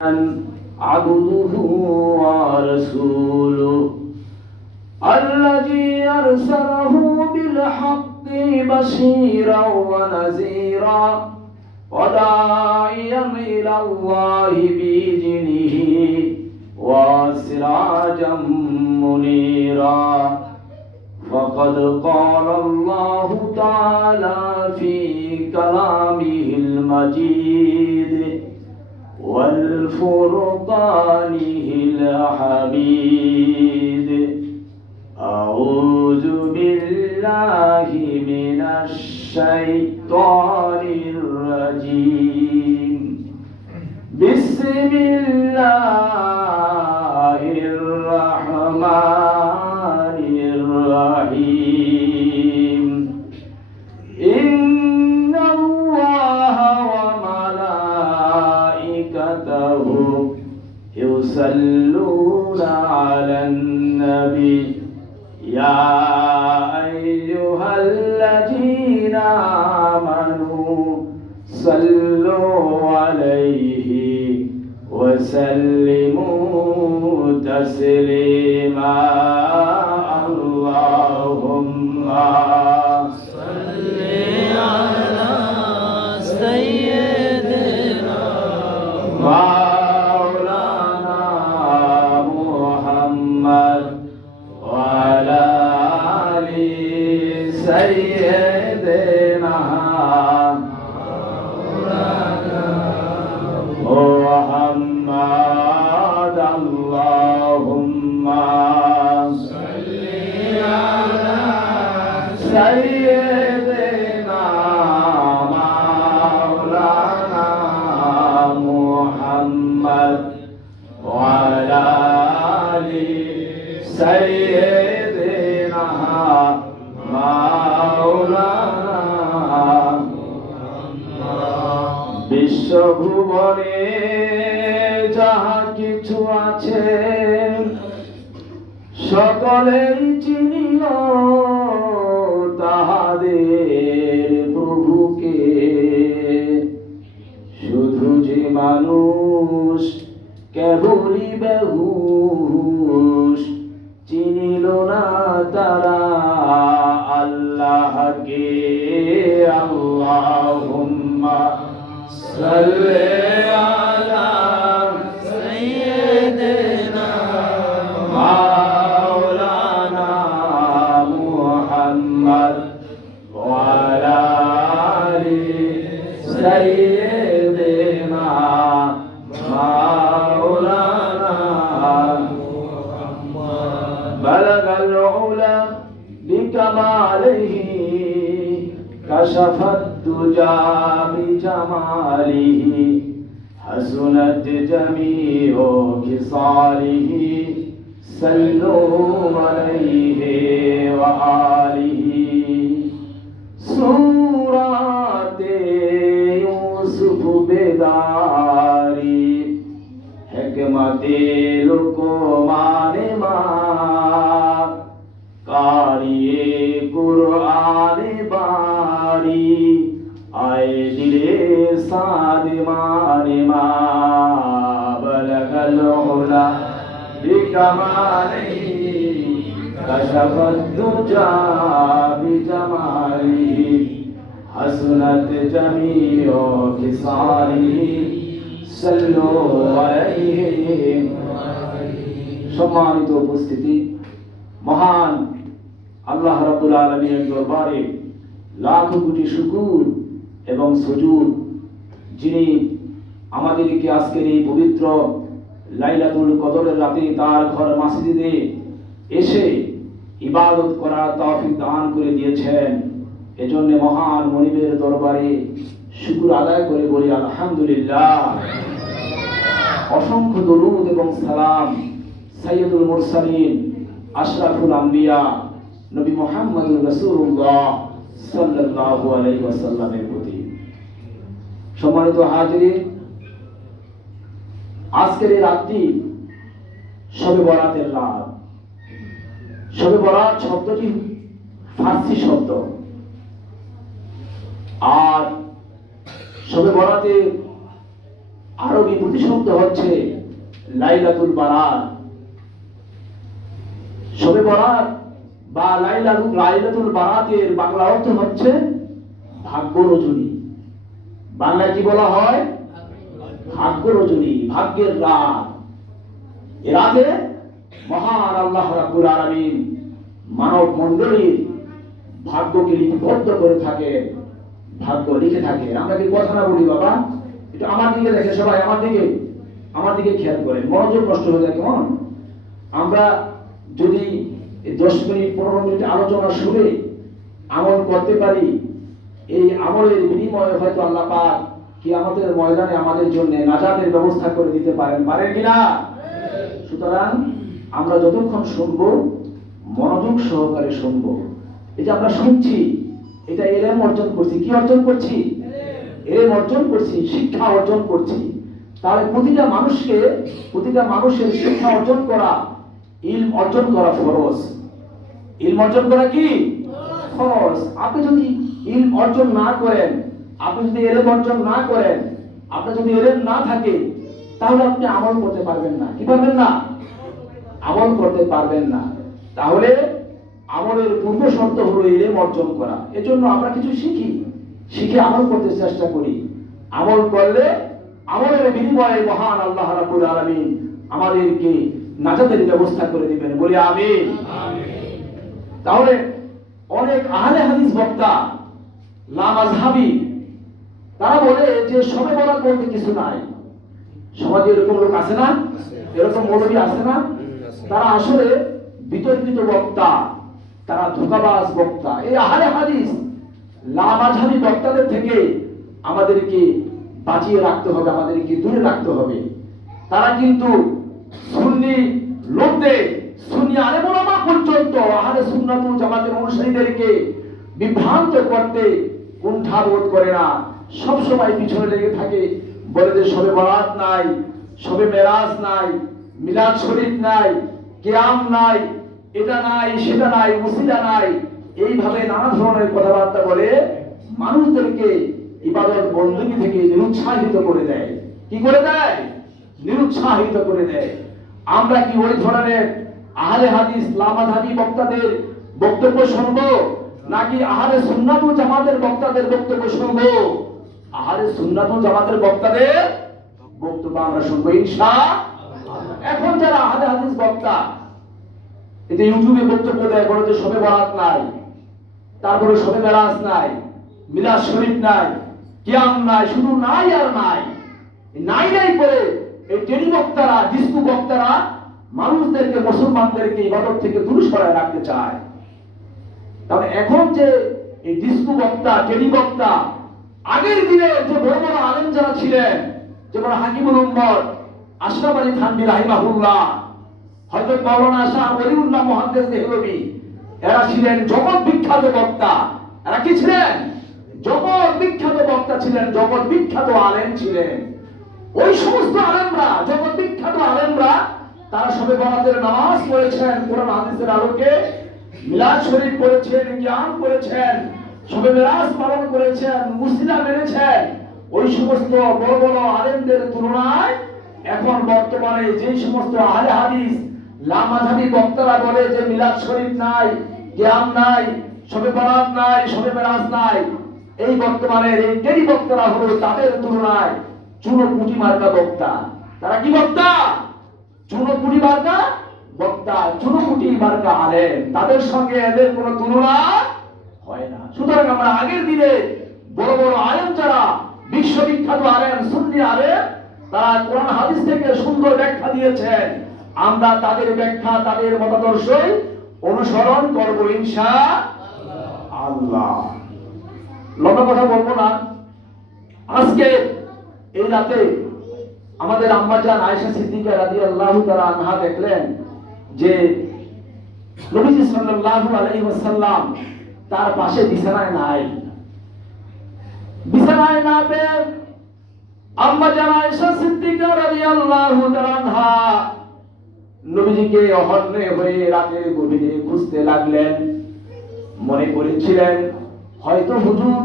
عبده ورسوله الذي أرسله بالحق بشيرا ونذيرا وداعيا إلى الله بإذنه وسراجا منيرا فقد قال الله تعالى في كلامه المجيد والفرقانه الحميد أعوذ بالله من الشيطان الرجيم بسم الله الرحمن الرحيم إن الله وملائكته يصلون على النبي يا أيها الذين آمنوا صلوا عليه وسلموا تسليما اللهم صل على سيدنا مولانا محمد وعلى آل سيدنا محمد اللهم صل على سيدنا مولانا محمد وعلى آل سيدنا مولانا বিশ্বভুবনে যাহা কিছু আছে সকলেই চিনিল তাহাদের প্রভুকে শুধু যে মানুষ কেবলই বেহুশ চিনিল না তারা আল্লাহকে আল্লাহুম্মা সাল্লি আলা সাইয়্যিদিনা মাওলানা মুহাম্মদ ওয়া আলা আলি সাইয়্যিদিনা মাওলানা মুহাম্মদ বালাগাল উলা বিকামালিহি كشفت الدجى بجماله حسنت جميع خصاله صلوا عليه وآله سورة يوسف بداري حكمت لقمان ما قارئ قرآن বাড়ি আয় দিলে সাদিমানে মা বলগল উলা বিকামালিহি কাশফাত দুজা বিজামালিহি হাসনাত জামিউ খিসালিহি সাল্লু আলাইহি। সম্মানিত উপস্থিতি, মহান আল্লাহ রাব্বুল আলামিনের দরবারে লাখ কোটি শুকর এবং সুজুদ, যিনি আমাদেরকে আজকের এই পবিত্র লাইলাতুল কদরের রাতে তার ঘর মসজিদে এসে ইবাদত করার তৌফিক দান করে দিয়েছেন। এজন্য মহান মনিবের দরবারে শুকর আদায় করে বলি আলহামদুলিল্লাহ। অসংখ্য দরুদ এবং সালাম সাইয়্যিদুল মুরসালিন আশরাফুল আম্বিয়া নবী মুহাম্মদুর রাসূলুল্লাহ সাল্লাল্লাহু আলাইহি ওয়াসাল্লামের প্রতি। সম্মানিত হাজিরিন, আজকের এই রাতটি শবে বরাতের রাত। শবে বরাত শব্দটি ফার্সি শব্দ, আর শবে বরাতে আরবি প্রতিশব্দ হচ্ছে লাইলাতুল বারাত। শবে বরাত বা লাইলাতুল বারাতের বাংলা অর্থ হচ্ছে ভাগ্য রজনী। বাংলায় কি বলা হয়? ভাগ্য রজনী, ভাগ্যের রাত। এ রাতে মহান আল্লাহ রাব্বুল আলামিন মানব মণ্ডলীর ভাগ্যকে লিপিবদ্ধ করে থাকে, ভাগ্য লিখে থাকে। আমরা কি কথা না বলি বাবা? একটু আমার দিকে দেখে সবাই, আমার দিকে খেয়াল করেন, মনোযোগ নষ্ট হয়ে যায় কেমন? আমরা যদি 10 মিনিট 15 মিনিট আলোচনা শুনে আমল করতে পারি, এই আমলের বিনিময়ে হয়তো আল্লাহ পাক কিয়ামতের ময়দানে আমাদের জন্য নাজাতের ব্যবস্থা করে দিতে পারেন কিনা? সুতরাং আমরা যতক্ষণ শুনবো মনোযোগ সহকারে শুনবো। এই যে আমরা শুনছি, এটা ইলম অর্জন করছি। কি অর্জন করছি? ইলম অর্জন করছি, শিক্ষা অর্জন করছি। তাহলে প্রতিটা মানুষের শিক্ষা অর্জন করা, ইলম অর্জন করা ফরজ। ইলম অর্জন করা কি ফরজ? আপনি যদি ইলম অর্জন না করেন, আপনি যদি ইলম অর্জন না করেন, আপনার যদি ইলম না থাকে, তাহলে আপনি আমল করতে পারবেন না। কি পারবেন না? আমল করতে পারবেন না। তাহলে আমলের পূর্ব শর্ত হলো ইলম অর্জন করা। এজন্য আমরা কিছু শিখে আমল করতে চেষ্টা করি। আমল করলে আমলের বিনিময়ে মহান আল্লাহ রাব্বুল আলামিন আমাদেরকে নাজাতের ব্যবস্থা করে দিবেন। বলি আমিন। তাহলে অনেক আহলে হাদিস বক্তা, লামাযহাবী, তারা বলে যে শবে বরাত বলতে কিছু নাই। সমাজে এরকম লোক আছে না? এরকম মৌলবী আছে না? তারা আসলে বিতর্কিত বক্তা, তারা ধোঁকাবাজ বক্তা। এই আহলে হাদিস লামাযহাবী বক্তাদের থেকে আমাদেরকে বাঁচিয়ে রাখতে হবে, আমাদেরকে দূরে রাখতে হবে। তারা কিন্তু সুন্নি লোকদের, সুন্নি আলেম ওলামা পর্যন্ত আহলে সুন্নাত ওয়াল জামাতের অনুসারীদেরকে বিভ্রান্ত করতে কুণ্ঠাবোধ করে না। সব সময় পিছনে লেগে থাকে, বলে যে শবে বরাত নাই, শবে মেরাজ নাই, মিলাদ শরীফ নাই, কিয়াম নাই, এটা নাই, সেটা নাই, উসিলা নাই। এইভাবে নানা ধরনের কথাবার্তা বলে মানুষদেরকে ইবাদত বندگی থেকে নিরুৎসাহিত করে দেয়। কি করে দেয়? নিরুৎসাহিত করে দেয়। আমরা কি ওই ধরনের আহলে হাদিস লামাযহাবী বক্তাদের বক্তব্য শুনবো, নাকি আহলে সুন্নাত ওয়াল জামাতের বক্তাদের বক্তব্য শুনবো? আহলে সুন্নাত ওয়াল জামাতের বক্তাদের বক্তব্য আমরা শুনবো ইনশাআল্লাহ। এখন যারা আহলে হাদিস বক্তা, এতে ইউটিউবে বক্তব্য দেয়, বলে যে শবে বরাত নাই, তারপরে শবে মেরাজ নাই, মিলাদ শরীফ নাই, কিয়াম নাই, শুধু নাই আর নাই। নাই করে এই টেলি বক্তারা, ডিস্কো বক্তারা মানুষদেরকে, মুসলমানদেরকে ইবাদত থেকে দূরে সরায় রাখতে চায়। তবে এখন যে এই ডিস্কো বক্তা, টেলি বক্তা, আগের দিনে যে বড় বড় আলেম যারা ছিলেন, যেমন হাকিমুল উম্মত আশরাফ আলী থানভী রাহিমাহুল্লাহ, হযরত মাওলানা শাহ ওলিউল্লাহ মুহাদ্দিস দেহলভী, এরা ছিলেন জগৎ বিখ্যাত বক্তা। এরা কি ছিলেন? জগৎ বিখ্যাত বক্তা ছিলেন, জগৎ বিখ্যাত আলেম ছিলেন। ওই সমস্ত আলেমরা, জগৎ বিখ্যাত আলেমরা, তারা শবে বরাতের নামাজ পড়েছেন কোরআন হাদিসের আলোকে, মিলাদ শরীফ পড়েছেন, কিয়াম করেছেন, শবে মেরাজ পালন করেছেন, মুসিলা মেনেছেন। ওই সমস্ত বড় বড় আলেমদের তুলনায় এখন বর্তমানে যে সমস্ত আহলে হাদিস লামাযহাবী বক্তারা বলে যে মিলাদ শরীফ নাই, কিয়াম নাই, শবে বরাত নাই, শবে মেরাজ নাই, এই বর্তমানে এই টেলি বক্তারা হলো তাদের তুলনায় চুনোপুটি মার্কা বক্তা। তারা কি বক্তা? চুনোপুটি মার্কা বক্তা, চুনোপুটি মার্কা আলেম। তাদের সঙ্গে এদের কোনো তুলনা হয় না। সুতরাং আমরা আগের দিনে বড় বড় আলেম যারা, বিশ্ববিখ্যাত আলেম, সুন্নি আলেম, তারা কোরআন হাদিস থেকে সুন্দর ব্যাখ্যা দিয়েছেন। আমরা তাদের ব্যাখ্যা, তাদের মতাদর্শই অনুসরণ করব ইনশাআল্লাহ। লম্বা কথা বলবো না। আজকে এই রাতে আমাদের আম্মাজান আয়েশা সিদ্দিকা রাদিয়াল্লাহু তাআলা আনহা দেখলেন যে নবীজি সাল্লাল্লাহু আলাইহি ওয়াসাল্লাম তার পাশে বিছানায় নাই। বিছানায় না পেয়ে আম্মাজান আয়েশা সিদ্দিকা রাদিয়াল্লাহু তাআলা আনহা নবীজিকে অহর্নে হয়ে রাতের গভীরে খুঁজতে লাগলেন। মনে করেছিলেন হয়তো হুজুর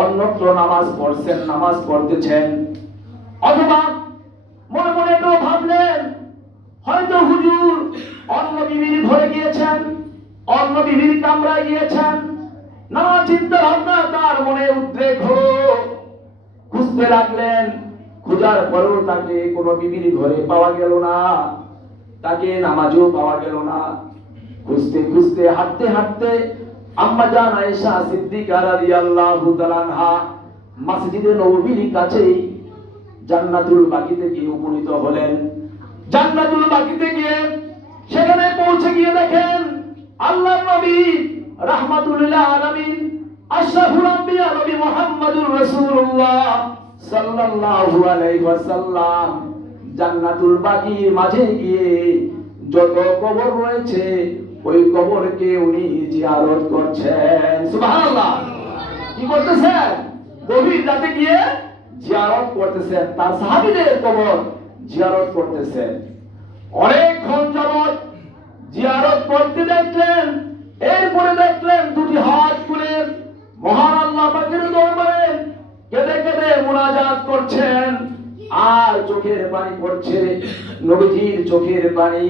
অন্যত্র নামাজ পড়ছেন, নামাজ পড়তেছেন, অথবা বিবির কামরায় গিয়েছেন, নানা চিন্তা ভাবনা তার মনে উদ্রেক হলো, খুঁজতে লাগলেন। খোঁজার পরেও তাকে কোনো বিবির ঘরে পাওয়া গেল না, তাকে নামাজও পাওয়া গেল না। খুঁজতে খুঁজতে হাঁটতে হাঁটতে আম্মা জান আয়েশা সিদ্দিকা রাদিয়াল্লাহু তাআলা আনহা মসজিদে নববীর কাছেই জান্নাতুল বাকিতে গিয়ে উপনীত হলেন। জান্নাতুল বাকিতে গিয়ে সেখানে পৌঁছে গিয়ে দেখেন আল্লাহর নবী রাহমাতুল লিল আলামিন আশরাফুল আম্বিয়া নবী মুহাম্মদুর রাসূলুল্লাহ সাল্লাল্লাহু আলাইহি ওয়াসাল্লাম জান্নাতুল বাকির মাঝে গিয়ে যত কবর রয়েছে ওই কবরকে উনি জিয়ারত করছেন। সুবহানাল্লাহ। কি করতেছেন? গভীর রাতে গিয়ে জিয়ারত করতেছেন, তার সাহাবীদের কবর জিয়ারত করতেছেন। অনেকক্ষণ যাবত জিয়ারত করতে দেখলেন। এরপরে দেখলেন দুটি হাত তুলে মহান আল্লাহ পাকের দরবারে কেঁদে কেঁদে মুনাজাত করছেন আর চোখের পানি পড়ছে। নবীজির চোখের পানি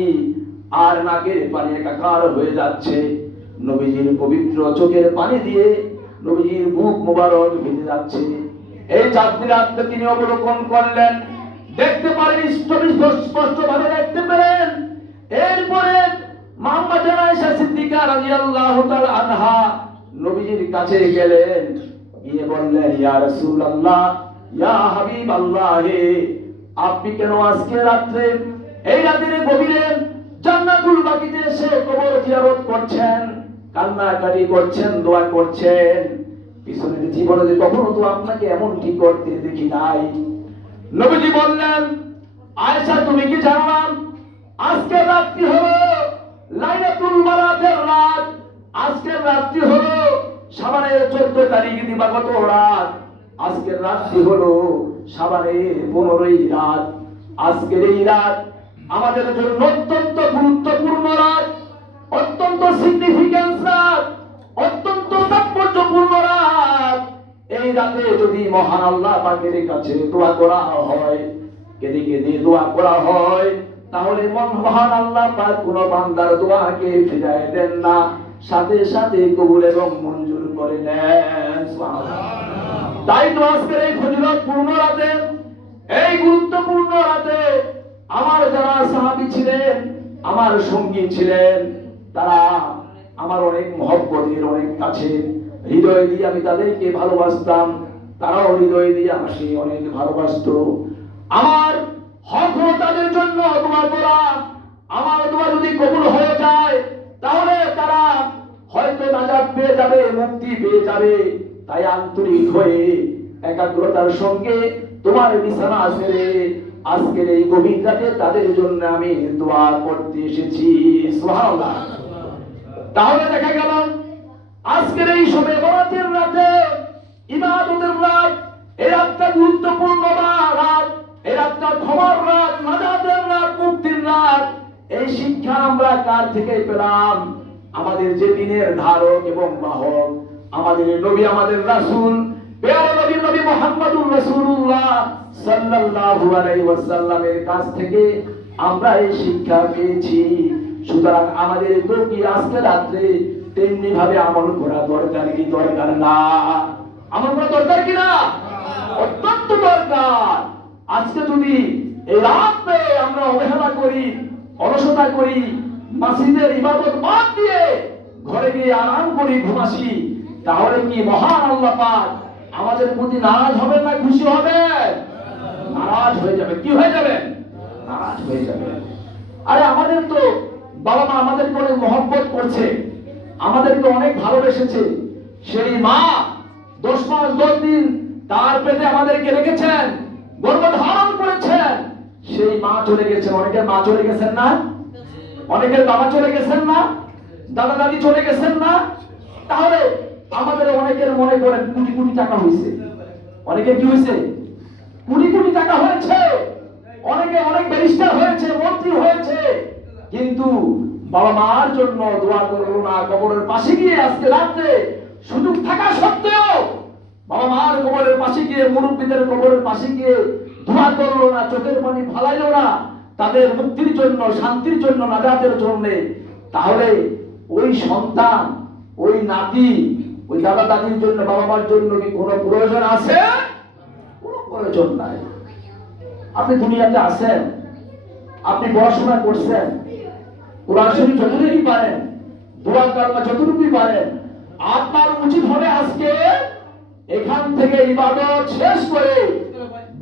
আর নাকের পানি একাকার হয়ে যাচ্ছে। নবীজির পবিত্র চোখের পানি দিয়ে নবীজির মুখ মোবারক ভিজে যাচ্ছে। এই চাঁদনি রাতকে তিনি অবলোকন করলেন, দেখতে পারেন, স্পষ্ট ভাবে দেখতে পেলেন। এরপরে আম্মা জান আয়েশা সিদ্দিকা রাদিয়াল্লাহু তাআলা আনহা নবীজির কাছে গেলেন, গিয়ে বললেন, ইয়া রাসূলুল্লাহ, ইয়া হাবিবাল্লাহ, আপনি কেন আজকে রাতে এই রাতের গভীরে জান্নাতুল বাকিতে এসে কবর জিয়ারত করছেন, কান্নাকাটি করছেন, দোয়া করছেন? পিছনের জীবনে যে কখনো তো আপনাকে এমনটি করতে দেখি নাই। নবীজি বললেন, আয়েশা, তুমি কি জানো না আজকে রাত্রি হলো লাইলাতুল বারাতের রাত। আজকের রাত্রি হলো শাবানের 14 তারিখ দিবাগত রাত। আজকের রাত্রি হলো শাবানের 15 রাত। আজকের এই রাত আমাদের জন্য অত্যন্ত গুরুত্বপূর্ণ রাত, অত্যন্ত সিগনিফিকেন্স রাত, অত্যন্ত তাৎপর্যপূর্ণ রাত। এই রাতে যদি মহান আল্লাহ পাকের কাছে দোয়া করা হয়, কেঁদে কেঁদে দোয়া করা হয়, তাহলে মহান আল্লাহ পাক কোন বান্দার দোয়াকে ফিরায় দেন না, সাথে সাথে কবুল এবং মঞ্জুর করে নেন। তাই তো আজকের এই ফজিলতপূর্ণ রাতে, এই গুরুত্বপূর্ণ রাতে আমার যারা সাহাবী ছিলেন, আমার সঙ্গী ছিলেন, তারা আমার অনেক মহব্বতের, অনেক কাছে, হৃদয় দিয়ে আমি তাদেরকে ভালোবাসতাম, তারাও হৃদয় দিয়ে আমাকে অনেক ভালোবাসতো। আমার হক হলো তাদের জন্য দোয়া করা। আমার দোয়া যদি কবুল হয়ে যায় তাহলে তারা হয়তো নাজাত পেয়ে যাবে, মুক্তি পেয়ে যাবে। তাই আন্তরিক হয়ে একাগ্রতার সঙ্গে তোমার বিছানা ছেড়ে আজকের এই গভীর রাতে তাদের জন্য আমি দোয়া করতে এসেছি। সুবহানাল্লাহ। তাহলে দেখা গেল আজকের এই শবে বরাতের রাতে, ইবাদতের রাত, এই রাতটা গুরুত্বপূর্ণ রাত, এই রাতটা ক্ষমার রাত, নাজাতের রাত, মুক্তির রাত। এই শিক্ষা আমরা কার থেকে পেলাম? আমাদের যে দিনের ধারক এবং বাহক, আমাদের নবী, আমাদের রাসূল, প্যারা নবী, নবী মুহাম্মদুর রাসূলুল্লাহ সাল্লাল্লাহু আলাইহি ওয়াসাল্লামের কাছ থেকে আমরা এই শিক্ষা পেয়েছি। সুতরাং আমাদের তো কি আজকে রাত্রে তেমনি ভাবে আমল করা দরকার কি দরকার না? আমল করা দরকার কি না? অত্যন্ত দরকার। আজকে যদি এই রাতে আমরা অবহেলা করি, অলসতা করি, মসজিদের ইবাদত বাদ দিয়ে ঘরে গিয়ে আরাম করি, ঘুমাসি, তাহলে কি মহান আল্লাহ পাক আমাদের প্রতি নারাজ হবে না খুশি হবে? নারাজ হয়ে যাবে। কি হয়ে যাবে? নারাজ হয়ে যাবে। আরে আমাদের তো বাবা মা আমাদেরকে অনেক মহব্বত করছে, আমাদেরকে অনেক ভালোবেসেছে। সেই মা 10 মাস 10 দিন তার পেটে আমাদেরকে রেখেছেন, গর্ভধারণ করেছেন। সেই মা চলে গেছেন। অনেকের মা চলে গেছেন না? অনেকের বাবা চলে গেছেন না? দাদা দাদি চলে গেছেন না? তাহলে আমাদের অনেকের মনে করেন কোটি কোটি টাকা হয়েছে, অনেকের কি হয়েছে? কোটি কোটি টাকা হয়েছে, অনেকে অনেক ব্যারিস্টার হয়েছে, মন্ত্রী হয়েছে, কিন্তু বাবা মার জন্য দোয়া করলো না। কবরের পাশে গিয়ে আজকে রাতে সুযোগ থাকা সত্ত্বেও বাবা মার কবরের পাশে গিয়ে, মুরব্বীদের কবরের পাশে গিয়ে দোয়া করলো না, চোখের পানি ফালাইলো না তাদের মুক্তির জন্য, শান্তির জন্য, নাজাতের জন্য। তাহলে ওই সন্তান, ওই নাতি, ওই দাদা দাদির জন্য, বাবা মার জন্য কি কোনো প্রয়োজন আছে? কোনো প্রয়োজন নাই। আপনি দুনিয়াতে আছেন, আপনি পড়াশোনা করছেন, কোরআন শরীফ যতটুকুই পারেন, দোয়া কালমা যতটুকুই পারেন, আপনার উচিত হবে আজকে এখান থেকে ইবাদত শেষ করে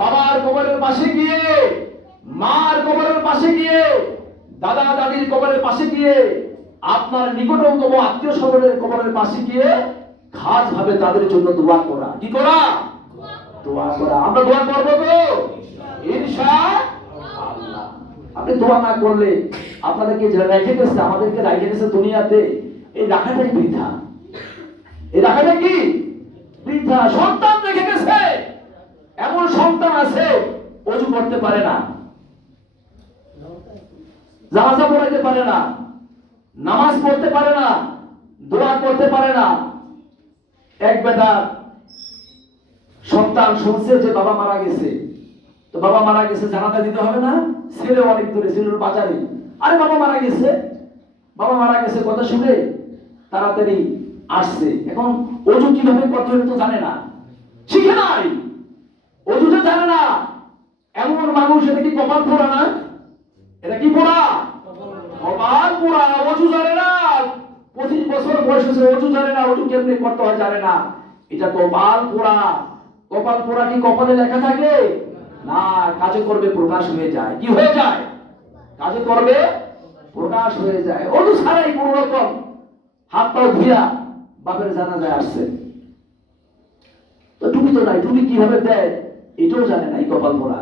বাবার কবরের পাশে গিয়ে, মার কবরের পাশে গিয়ে, দাদা দাদির কবরের পাশে গিয়ে, আপনার নিকটতম আত্মীয় স্বজনের কবরের পাশে গিয়ে খাস ভাবে তাদের জন্য দোয়া করা। কি করা? দোয়া করা। আমরা দোয়া করবো তো ইনশাআল্লাহ। আপনি দোয়া না করলে আপনাদেরকে যে রেখে গেছে, আমাদেরকে রেখে গেছে দুনিয়াতে, এই রাখাটাই বৃথা। এই রাখাটা কি বৃথা? সন্তান রেখে গেছে, এমন সন্তান আছে ওযু করতে পারে না, জানাজা পড়াইতে পারে না, নামাজ পড়তে পারে না, দোয়া করতে পারে না। এক বেটা সন্তান শুনছে যে বাবা মারা গেছে, তো বাবা মারা গেছে, জানাজা দিতে হবে না? ছেলে অনেক দূরে, ছেলের বাজারে, আরে বাবা মারা গেছে, বাবা মারা গেছে কথা শুনে তাড়াতাড়ি আসছে। এখন ওযু কিভাবে করতে হবে তো জানে না, শিখে নাই, ওযুটা জানে না। এমন মানুষ, এটা কি কপাল পোড়া না? এটা কি পোড়া? কপাল পোড়া। ওযু জানে না, 25 বছর বয়স হয়েছে, ওযু জানে না, ওযু কেমনে করতে হয় জানে না। এটা কপাল পোড়া। কপাল পোড়া কি কপালে লেখা থাকে? না, কাজে করবে প্রকাশ হয়ে যায়। কি হয়ে যায়? কাজে করবে প্রকাশ হয়ে যায়। ওযু ছাড়াই কোন রকম হাত পা ধুইয়া বাপের জানাজায় আসছে, তো টুপি তো নাই, টুপি কিভাবে দেয় এটাও জানে না। এই কপাল পোড়া।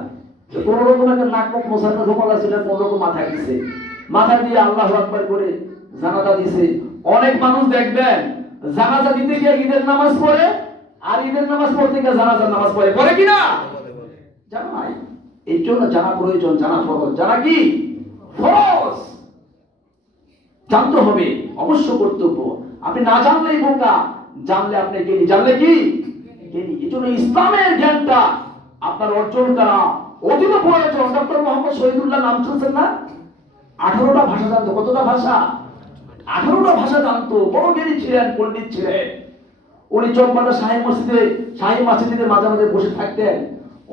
কোন রকম একটা নাক মুখ মোছানো রুমাল ছিল, কোন রকম মাথায় দিছে, মাথায় দিয়ে আল্লাহু আকবার করে জানাজা দিছে। অনেক মানুষ দেখবেন জানাজা দিতে গিয়ে ঈদের নামাজ পড়ে, আর ঈদের নামাজ পড়তে গিয়ে জানাজার নামাজ পড়ে, পড়ে কিনা জানো নাই? এই জন্য জানা প্রয়োজন, জানা ফরজ। জানা কি ফরজ, জানতে হবে, অবশ্য কর্তব্য। আপনি না জানলেই বোকা, জানলে আপনি জ্ঞানী। জানলে কি জ্ঞানী। এই জন্য ইসলামের জ্ঞানটা আপনার অর্জন করা অতীব প্রয়োজন। ডক্টর মোহাম্মদ শহীদুল্লাহ নাম শুনছেন না? 18টা ভাষা জানতো। কতটা ভাষা? 18টা ভাষা জানতো। বড় জ্ঞানী ছিলেন, পণ্ডিত ছিলেন। উনি চকবাজার শাহী মসজিদে মাঝে মাঝে বসে থাকতেন।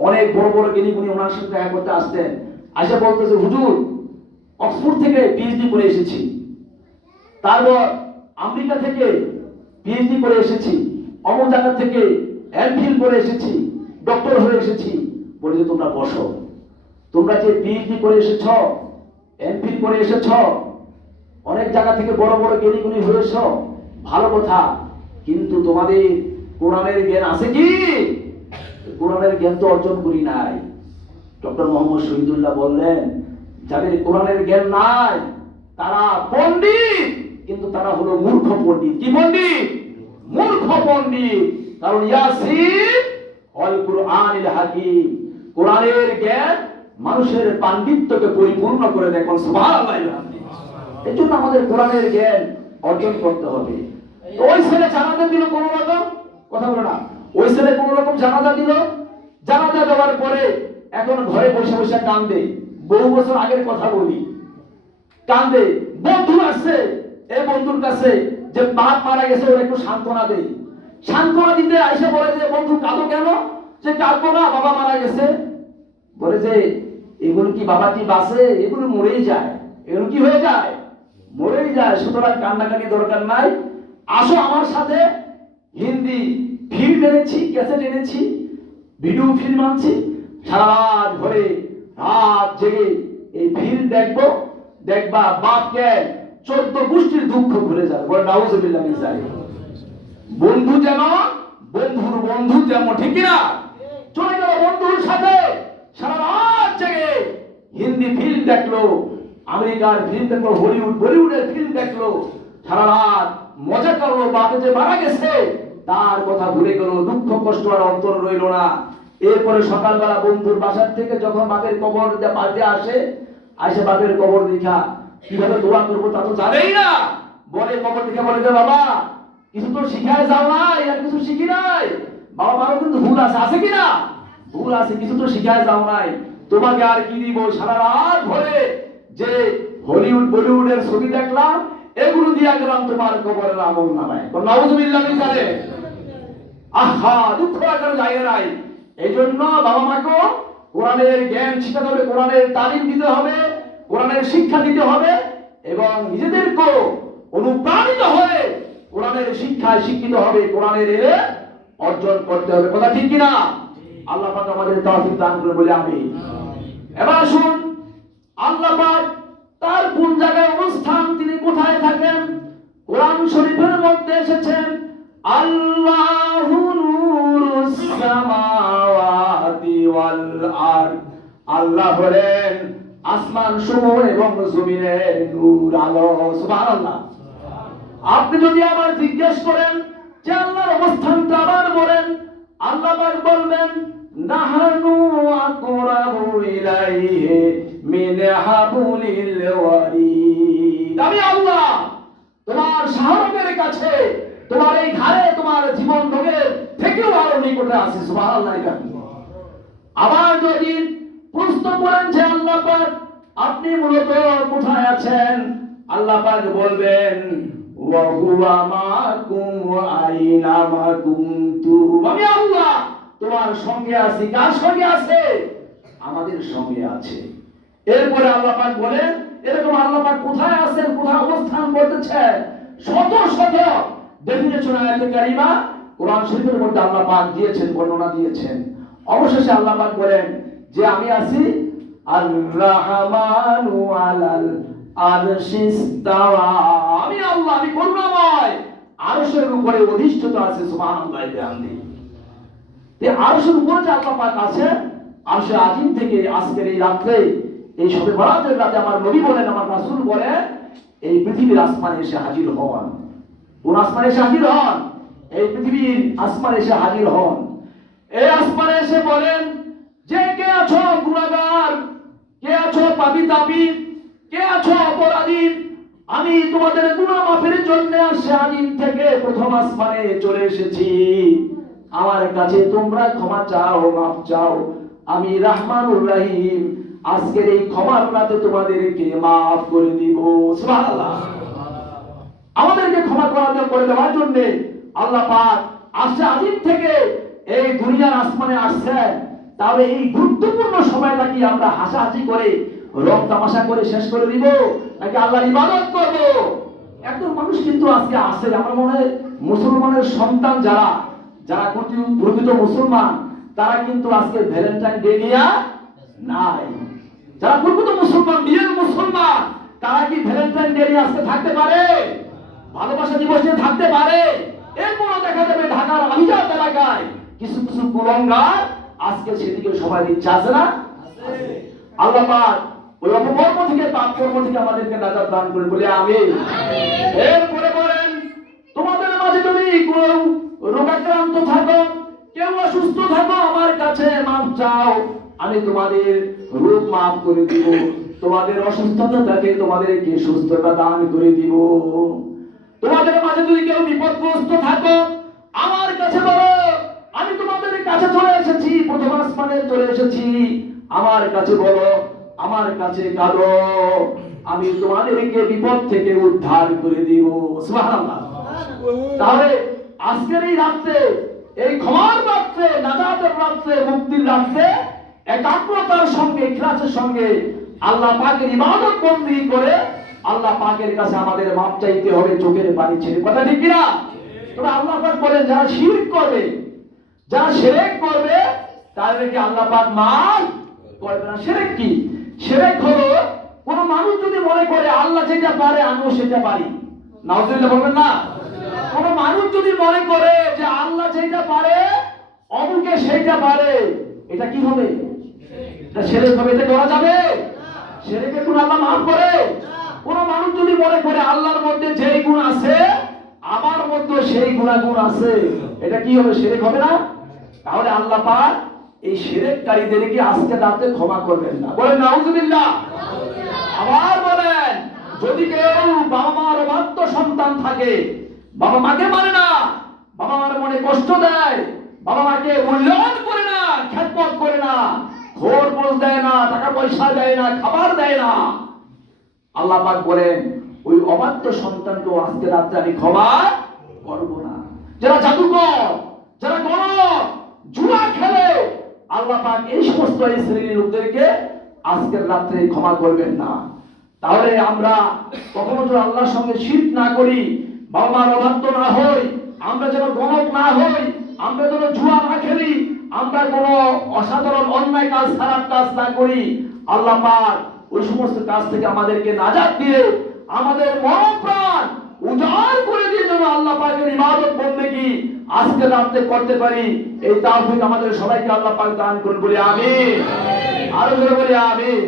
অনেক বড় বড় জ্ঞানী গুণী ওনার সাথে দেখা করতে আসতেন। আইসা বলতেছে, হুজুর অক্সফোর্ড থেকে পিএইচডি করে এসেছি, তারপর আমেরিকা থেকে পিএইচডি করে এসেছি, অমুক জায়গা থেকে এমফিল করে এসেছি, ডক্টর হয়ে এসেছি। বলে যে তোমরা বসো, তোমরা যে পিএইচডি করে এসেছ, এমফিল করে এসেছ, অনেক জায়গা থেকে বড় বড় জ্ঞানী গুণী হয়েছ, ভালো কথা, কিন্তু তোমাদের কোরআনের জ্ঞান আছে কি? কোরআনের জ্ঞান তো অর্জন করি নাই। ডক্টর মোহাম্মদ শহীদুল্লাহ বললেন, যাদের কোরআনের জ্ঞান নাই তারা পণ্ডিত, কিন্তু তারা হলো মূর্খ পণ্ডিত। কি পণ্ডিত? মূর্খ পণ্ডিত। কারণ ইয়াসিন ওয়াল কুরআনিল হাকীম, কোরআনের জ্ঞান মানুষের পাণ্ডিত্যকে পরিপূর্ণ করে দেয়। সুবহানাল্লাহ। এই জন্য আমাদের কোরআনের জ্ঞান অর্জন করতে হবে। ওই ছেলে জানাজা দিল কোন রকম, কথা বলো না, ওই ছেলে কোন রকম জানাজা দিল। জানাজা দেওয়ার পরে এখন ঘরে বসে বসে কান্দে। বহু বছর আগের কথা বলি, কান্দে। বন্ধু আসছে, এই বন্ধুর কাছে যে বাপ মারা গেছে, ওর একটু সান্ত্বনা দেই। সান্ত্বনা দিতে আইসা বলে যে, বন্ধু কাঁদো কেন? যে কাঁদবো না, বাবা মারা গেছে। বলে যে এগুলো কি বাবা কি বাঁচে? এগুলো মরেই যায়। এগুলো কি হয়ে যায়? মরেই যায়। সুতরাং কান্নাকাটি দরকার নাই। আসো আমার সাথে, হিন্দি ফিল্ম এনেছি, ক্যাসেট এনেছি, ভিডিও ফিল্ম আনছি, সারা রাত ঘরে রাত জেগে এই ফিল্ম দেখবো। দেখবা বাপকে 14 গোষ্ঠীর দুঃখ ভুলে যাবে। বলে নাউজুবিল্লাহ মিন যালিক। বন্ধু যেমন, বন্ধুর বন্ধু যেমন, ঠিক না? চলে গেল বন্ধুর সাথে, সারা রাত জেগে হিন্দি ফিল্ম দেখলো, আমেরিকার ফিল্ম দেখলো, বলিউডের ফিল্ম দেখলো, সারা রাত মজা করলো। বাপে যে মারা গেছে তার কথা ভুলে গেল, দুঃখ কষ্ট আর অন্তর রইল না। এরপরে সকালবেলা বন্ধুর বাসার থেকে যখন বাপের কবর পাশে আসে বাপের কবর দেখা কিভাবে দোয়া করবো তা তো জানেই না। বলে কবর দেখে বলে যে, বাবা কিছু তো শিখায় যাও নাই, আর কিছু শিখি নাই। বাবা মারও কিন্তু ভুল আছে, আছে কিনা? ভুল আছে, কিছু তো শিখায় যাও নাই। তোমাকে আর কি দিব? সারা রাত ভরে যে হলিউড বলিউডের ছবি দেখলাম, এগুলো দিয়া গেলাম তোমার কবরের আমল নামায়। নাউযুবিল্লাহ মিন যালিক। আহা, দুঃখ লাগার জায়গা নাই। এই জন্য বাবা মাকে কোরআনের জ্ঞান শিখাতে হবে, কোরআনের তালিম দিতে হবে, কোরআনের শিক্ষা দিতে হবে এবং নিজেদেরকে অনুপ্রাণিত হয়ে কোরআনের শিক্ষায় শিক্ষিত হবে, কোরআনের অর্জন করতে হবে। কথা ঠিক কিনা? আল্লাহ পাক আমাদের তৌফিক দান করে বলে আমিন। এবার আসুন, আল্লাহ পাক তার কোন জায়গায় অবস্থান, তিনি কোথায় থাকেন? কোরআন শরীফের মধ্যে এসেছেন আল্লাহু নূরুস সামাওয়াতি ওয়াল আরদ। আল্লাহ হলেন আসমান সমূহ এবং জমিনের নূর, আলো। সুবহানাল্লাহ। আপনি যদি আবার জিজ্ঞেস করেন যে আল্লাহর অবস্থানটা আবার বলেন, আল্লাহ পাক বলবেন নাহানু আকরাবু ইলাইহি মিন হাবলিল ওয়ারিদ। আমি আল্লাহ তোমার শাহরগের কাছে, তোমার এই ঘরে, তোমার জীবন রোগের থেকেও আরো নিকটে আছি। সুবহানাল্লাহ। আবার যদি প্রশ্ন করেন যে আল্লাহ পাক আপনি মূলত কোথায় আছেন, আল্লাহ পাক বলবেন ওয়া হুয়া মাকুম আইনা মা কুনতুম। আমি আল্লাহ তোমার সঙ্গে আছি। কার সঙ্গে আছে? আমাদের সঙ্গে আছে। এরপরে আল্লাহ পাক বলেন, এরকম আল্লাহ পাক কোথায় আছেন, কোথায় অবস্থান করতেছেন, শত শত ডেফিনেশন আয়াতে কারিমা কোরআন শরীফের মধ্যে আল্লাহ পাক দিয়েছেন, বর্ণনা দিয়েছেন। অবশেষে আল্লাহ পাক বলেন যে আমি আছি আর-রাহমানু আলাল আরশিস তাওয়া। আমি আল্লাহ, আমি করুণাময়, আরশের উপরে অধিষ্ঠিত আছে। সুবহানাল্লাহ। এই আরশের উপরে যে আল্লাহ পাক আছে, আরশে আজিম থেকে আজকের এই রাতে, এই শবে বরাতের রাতে আমার নবী বলেন, আমার রাসূল বলেন, এই পৃথিবীর আসমানে এসে হাজির হন। কোন আসমানে এসে হাজির হন? এই পৃথিবীর আসমানে এসে হাজির হন। এই আসমানে এসে বলেন যে কে আছো গুনাহগার, কে আছো পাপী তাপী, কে আছো অপরাধী? আমি তোমাদের গুনাহ মাফের জন্য আরশে আজিম থেকে প্রথম আসমানে চলে এসেছি। আমার কাছে তোমরা ক্ষমা চাও, মাফ চাও। আমি রহমানুর রহিম, আজকের এই ক্ষমার রাতে তোমাদেরকে মাফ করে দিব। সুবহানাল্লাহ। আমাদেরকে ক্ষমা করে দেওয়ার জন্য আল্লাহ পাক আরশে আজিম থেকে এই দুনিয়ার আসমানে আসছেন। তাহলে এই গুরুত্বপূর্ণ সময়টা কি আমরা হাসাহাসি করে, রং তামাশা করে শেষ করে দিব, নাকি আল্লাহর ইবাদত করব? একজন মানুষ কিন্তু আজকে আসে, আমার মনে হয় মুসলমানের সন্তান যারা যারা প্রকৃত মুসলমান, তারা কিন্তু আজকে ভ্যালেন্টাইন ডে নিয়ে নাই। যারা প্রকৃত মুসলমান, রিয়েল মুসলমান, তারা কি ভ্যালেন্টাইন ডে নিয়ে আজকে থাকতে পারে? ভালোবাসা দিবস নিয়ে থাকতে পারে? এরপরও দেখা যাবে ঢাকার আমিজাত এলাকায় কিছু কিছু কুলঙ্গার আজকে সেদিকে সবাই ইচ্ছা আছে না? আল্লাহ পাক ওই অপকর্ম থেকে, পাপ কর্ম থেকে আমাদেরকে নাজাত দান করে বলে আমিন। এরপরে বলেন তোমাদের মাঝে যদি কেউ রোগাক্রান্ত থাকো, কেউ অসুস্থ থাকো, আমার কাছে মাফ চাও, আমি তোমাদের রোগ মাফ করে দিব। তোমাদের অসুস্থতা থাকে, তোমাদেরকে সুস্থতা দান করে দিব। তোমাদের মাঝে যদি কেউ বিপদগ্রস্ত থাকো, আমার কাছে বলো, আমি তোমাদের কাছে চলে এসেছি, প্রথম আসমানে চলে এসেছি। আমার কাছে বলো, আমার কাছে কাঁদো, আমি তোমাদেরকে বিপদ থেকে উদ্ধার করে দিব। সুবহানাল্লাহ। তাহলে আজকের এই রাতে, এই ক্ষমার রাতে, নাজাতের রাতে, মুক্তির রাতে একাগ্রতার সঙ্গে, ইখলাসের সঙ্গে আল্লাহ পাকের ইবাদত বন্দী করে আল্লাহ পাকের কাছে আমাদের মাপ চাইতে হবে, চোখের পানি ছেড়ে। কথা ঠিক কিনা? তবে আল্লাহ পাক বলেন যারা শিরক করবে, যারা শিরক করবে, তাদেরকে আল্লাহ পাক মাফ করবে না। শিরক কি? শিরক হলো কোন মানুষ যদি মনে করে আল্লাহ যেটা পারে আমিও সেটা পারি, নাউজুবিল্লাহ বলবেন না? কোন মানুষ যদি মনে করে যে আল্লাহ যেটা পারে অমুকে সেইটা পারে, এটা কি হবে? এটা শিরক হবে। এটা করা যাবে? শিরকের গুণ আল্লাহ মাফ করে? কোন মানুষ যদি মনে করে আল্লাহর মধ্যে যেই গুণ আছে আমার মধ্যে সেই গুণাগুণ আছে, এটা কি হবে? শিরক হবে না? তাহলে আল্লাহ পাক এই শিরককারীদেরকে আজকে রাতে ক্ষমা করবেন না। বলেন নাউজুবিল্লাহ। আবার বলেন যদি কেউ বাবা মার অবাধ্য সন্তান থাকে, বাবা মাকে মানে না, বাবা মার মনে কষ্ট দেয়, বাবা মাকে মূল্যায়ন করে না, খেদমত করে না, খোরপোশ দেয় না, টাকা পয়সা দেয় না, খাবার দেয় না, আল্লাহ পাক বলেন ওই অবাধ্য সন্তানকে আজকে রাত্রে আমি ক্ষমা করব না। যারা জাদুকর, যারা গণক, জুয়া খেলে, আল্লাহ পাক এই সমস্ত এই শ্রেণীর লোকদেরকে আজকের রাত্রে ক্ষমা করবেন না। তাহলে আমরা কখনো যদি আল্লাহর সঙ্গে শিরক না করি, বাবা মার অবাধ্য না হই, আমরা যেন গণক না হই, আমরা যেন জুয়া না খেলি, আমরা কোনো অসাধারণ অন্যায় কাজ, খারাপ কাজ না করি, আল্লাহ পাক ওই সমস্ত কাজ থেকে আমাদেরকে নাজাত দিয়ে আমাদের মন প্রাণ উজাড় করে দিয়ে যেন আল্লাহ পাকের ইবাদত বন্দেগী আজকে রাতে করতে পারি, এই তৌফিক আমাদের সবাইকে আল্লাহ পাক দান করুন, বলি আমিন। আরো জোরে বলি আমিন।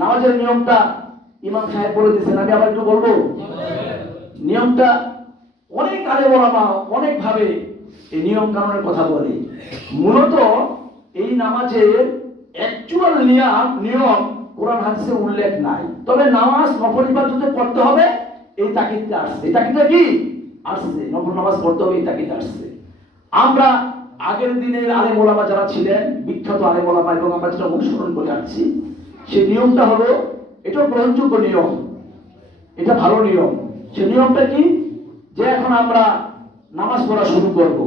নামাজের নিয়মটা ইমাম সাহেব বলে দিয়েছেন, আমি আবার একটু বলবো। নিয়মটা অনেক আলেম ওলামা অনেক ভাবে এই নিয়ম কানুনের কথা বলে। মূলত এই নামাজের অ্যাকচুয়াল নিয়ম কোরআন হাদিসে উল্লেখ নাই, তবে নামাজ নফল ইবাদতে করতে হবে এই তাকিদে আসছে। এই তাকিদে কি আসছে? নফল নামাজ পড়তে হবে এই তাকিদে আসছে। আমরা আগের দিনের আলেম ওলামা যারা ছিলেন, বিখ্যাত আলেম ওলামা, এবং আমরা যেটা অনুসরণ করে আসছি, সেই নিয়মটা হলো, এটাও গ্রহণযোগ্য নিয়ম, এটা ভালো নিয়ম। সেই নিয়মটা কি? যে এখন আমরা নামাজ পড়া শুরু করব,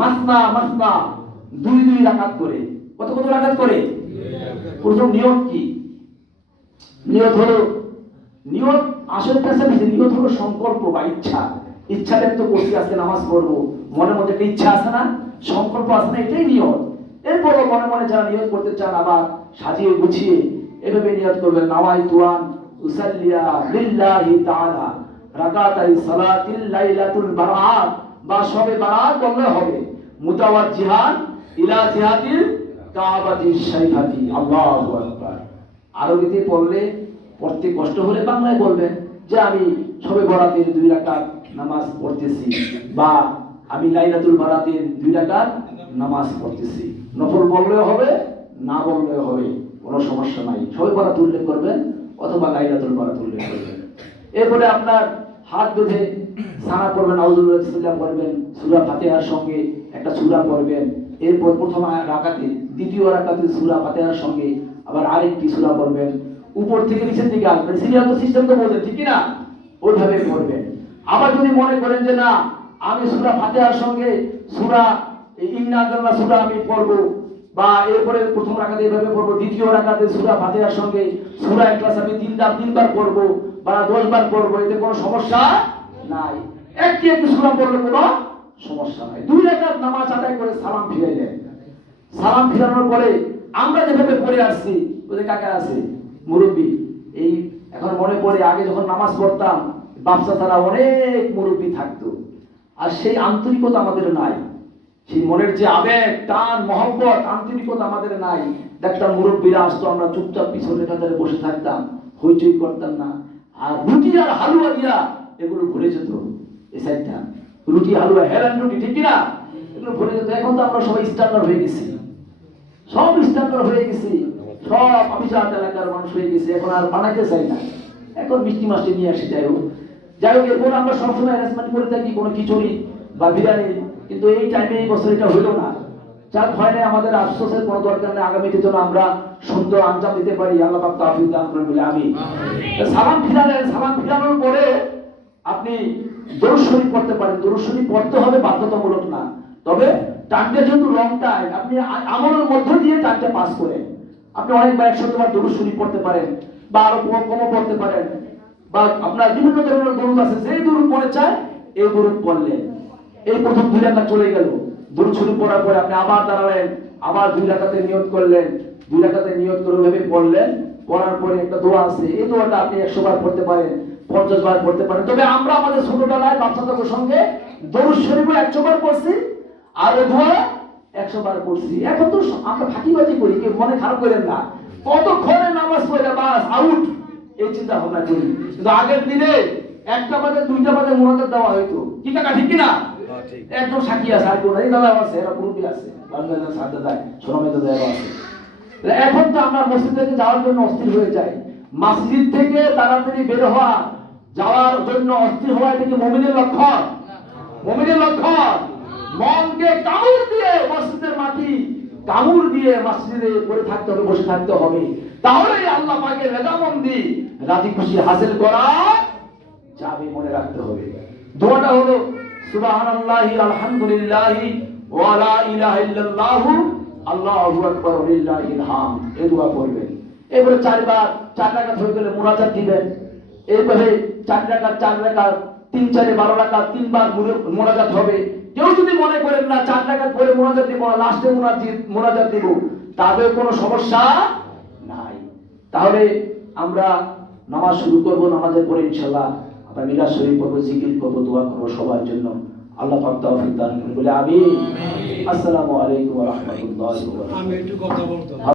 মাসনা মাসনা, দুই দুই রাকাত করে। কত কত রাকাত করে? প্রথম নিয়ত কি? নিয়ত হলো, নিয়ত আসলে পেছাতে নিয়ত হলো সংকল্প বা ইচ্ছা। ইচ্ছা ব্যক্ত করছি আজকে নামাজ পড়বো, মনে মধ্যে একটা ইচ্ছা আছে না, সংকল্প আছে না, এটাই নিয়ত। এরপর মনে মনে যারা নিয়ত করতে চান আবার সাজিয়ে গুছিয়ে এভাবে নিয়ত করবেন, নাওয়াইতু আন উসাল্লিয়া লিল্লাহি তাআলা রাকাতাই সালাতিল লাইলাতুল বারাত, বা শবে বারাত বললে হবে, মুতাওয়াজ্জিহান ইলা জিহাতিল কাবাতিশ শাইফাতি। আল্লাহু আকবার। আরবিতে পড়লে, পড়তে কষ্ট হলে বাংলায় বলবেন যে আমি শবে বরাতের 2 রাকাত নামাজ পড়তেছি, বা আমি লাইলাতুল বারাতের 2 রাকাত নামাজ পড়তেছি। নফল বললেও হবে, না বললেও হবে, কোনো সমস্যা নাই। শবে বরাত উল্লেখ করবেন অথবা লাইলাতুল বারাত উল্লেখ করবেন। এরপরে আপনার হাত বেঁধে সানা পড়বেন, আউযুবিল্লাহি বিসমিল্লাহ পড়বেন, সূরা ফাতিহার সঙ্গে একটা সূরা পড়বেন। এরপর প্রথম রাকাতে, দ্বিতীয় রাকাতে সূরা ফাতিহার সঙ্গে আবার আরেকটি সূরা পড়বেন। উপর থেকে নিচের দিকে আসবেন, সিরিয়াল তো সিস্টেম তো বলছেন, ঠিক কি না? ওইভাবে পড়বেন। আবার যদি মনে করেন যে না, আমি সূরা ফাতিহার সঙ্গে সূরা ইন্না আনজালনা সূরা আমি পড়বো, বা এরপরে প্রথম রাকাতে এভাবে পড়বো, দ্বিতীয় রাকাতে সূরা ফাতিহার সঙ্গে সূরা ইখলাস আমি 3 বার পড়বো বা 10 বার পড়বো, এতে কোনো সমস্যা নাই। একটি সূরা পড়লে কোনো সমস্যা নাই। 2 রাকাত নামাজ আদায় করে সালাম ফিরাইলেন। সালাম ফিরানোর পরে আমরা যেভাবে পড়ে আসছি, ওদের কাকা আছে মুরব্বী, এই এখন মনে পড়ে আগে যখন নামাজ পড়তাম বাচ্চা তারা অনেক মুরব্বী থাকতো, আর সেই আন্তরিকতা আমাদের নাই, সেই মনের যে আবেগ, টান, মহব্বত, আন্তরিকতা আমাদের নাই। দেখতাম মুরব্বীরা আসতো, আমরা চুপচাপ পিছনে কাতারে বসে থাকতাম, হইচই করতাম না। আর রুটি আর হালুয়া দিয়া এগুলো ভরে যেত, এই সাইডটা রুটি হালুয়া, হেরান রুটি, ঠিক কিনা, এগুলো ভরে যেত। এখন তো আমরা সবাই স্ট্যান্ডার্ড হয়ে গেছি, সব স্ট্যান্ডার্ড হয়ে গেছি, সব অভিজাত এলাকার মানুষ হয়ে গেছে, এখন আর বানাইতে চাই না, এখন মিষ্টি মাছটি নিয়ে আসি। যাই হোক, এরপর আমরা সবসময় অ্যারেঞ্জমেন্ট করে থাকি কোনো খিচুড়ি বা বিরিয়ানি, কিন্তু এই টাইমে এই বছর এটা হইল না। যার ভয় আমাদের আফসোসের কোনো দরকার নেই, আগামীতে যেন আমরা সুন্দর আঞ্জাম দিতে পারি, আল্লাহ পাক তৌফিক দান করেন বলে আমি। সালাম ফিরালেন, সালাম ফিরানোর পরে আপনি দরুদ শরীফ পড়তে পারেন। দরুদ শরীফ পড়তে হবে, বাধ্যতামূলক না, তবে টাইমটা যেহেতু লং টাইম, আপনি আমলের মধ্য দিয়ে টাইমটা পাস করেন। আপনি অনেকবার 100 বার দরুদ শরীফ পড়তে পারেন, বা আরো কমও পড়তে পারেন, বা আপনার বিভিন্ন ধরনের দরুদ আছে, যেই দরুদ মনে চায় এই দরুদ পড়লেন। এই প্রথম 2 রাকাত চলে গেল, দরুদ শরীফ পড়ার পরে আপনি আবার দাঁড়ালেন, আবার 2 রাকাতে নিয়ত করলেন, 2 রাকাতে নিয়ত করে ওইভাবে পড়লেন। পড়ার পরে একটা দোয়া আছে, এই দোয়াটা আপনি 100 বার পড়তে পারেন, 50 বার পড়তে পারেন। তবে আমরা আমাদের ছোটবেলায় বাচ্চাদের সঙ্গে দরুদ শরীফ 100 বার পড়ছি, আর ওই দোয়া 100 বার পড়ছি। এখন তো আমরা ফাঁকিবাজি করি, কেউ মনে খারাপ করেন না, কতক্ষণে নামাজ পড়ে বাস আউট, এই চিন্তা ভাবনা করি। কিন্তু আগের দিনে 1টা বাজে 2টা বাজে মুনাজাত দেওয়া হইতো, কি কাকা, ঠিক কিনা? একদম সাক্ষী আছে, আর কোন এই দাদা আছে, এরা মুরব্বী আছে, বাংলাদেশ সাথে দেয়, সোনামে তো দেওয়া আছে। এখন তো আমরা মসজিদ থেকে যাওয়ার জন্য অস্থির হয়ে যাই, মসজিদ থেকে তাড়াতাড়ি বের হওয়া, যাওয়ার জন্য অস্থির হওয়া থেকে মুমিনের লক্ষণ, মুমিনের লক্ষণ। মনকে কামড় দিয়ে মসজিদের মাটি কামড় দিয়ে মসজিদে পড়ে থাকতে হবে, বসে থাকতে হবে। তাহলে আল্লাহ পাকের রেজামন্দি রাজি খুশি হাসিল করা যাবে, মনে রাখতে হবে। দোয়াটা হলো সুবহানাল্লাহি আলহামদুলিল্লাহি ওয়া লা ইলাহা ইল্লাল্লাহু আল্লাহু আকবার ওয়া লিল্লাহিল হামদ, এই দোয়া পড়বেন। এবারে 4 রাকাত হয়ে গেলে মুনাজাত দিবেন। এইভাবে 4 রাকাত 3 4 12 রাকাত 3 বার মুনাজাত হবে। কেউ যদি মনে করেন না 4 রাকাত পরে মুনাজাত দিব, লাস্টে মুনাজাত দিব, তাদের কোনো সমস্যা নাই। তাহলে আমরা নামাজ শুরু করব। নামাজের পরে ইনশাআল্লাহ আমরা মিলাদ শরীফ পড়ব, জিকির করব, দোয়া করব সবার জন্য। আল্লাহ পাক তৌফিক দান করুন বলে আমিন। আসসালামু আলাইকুম ওয়া রাহমাতুল্লাহি ওয়া বারাকাতুহু। আমি একটু কথা বলতাম।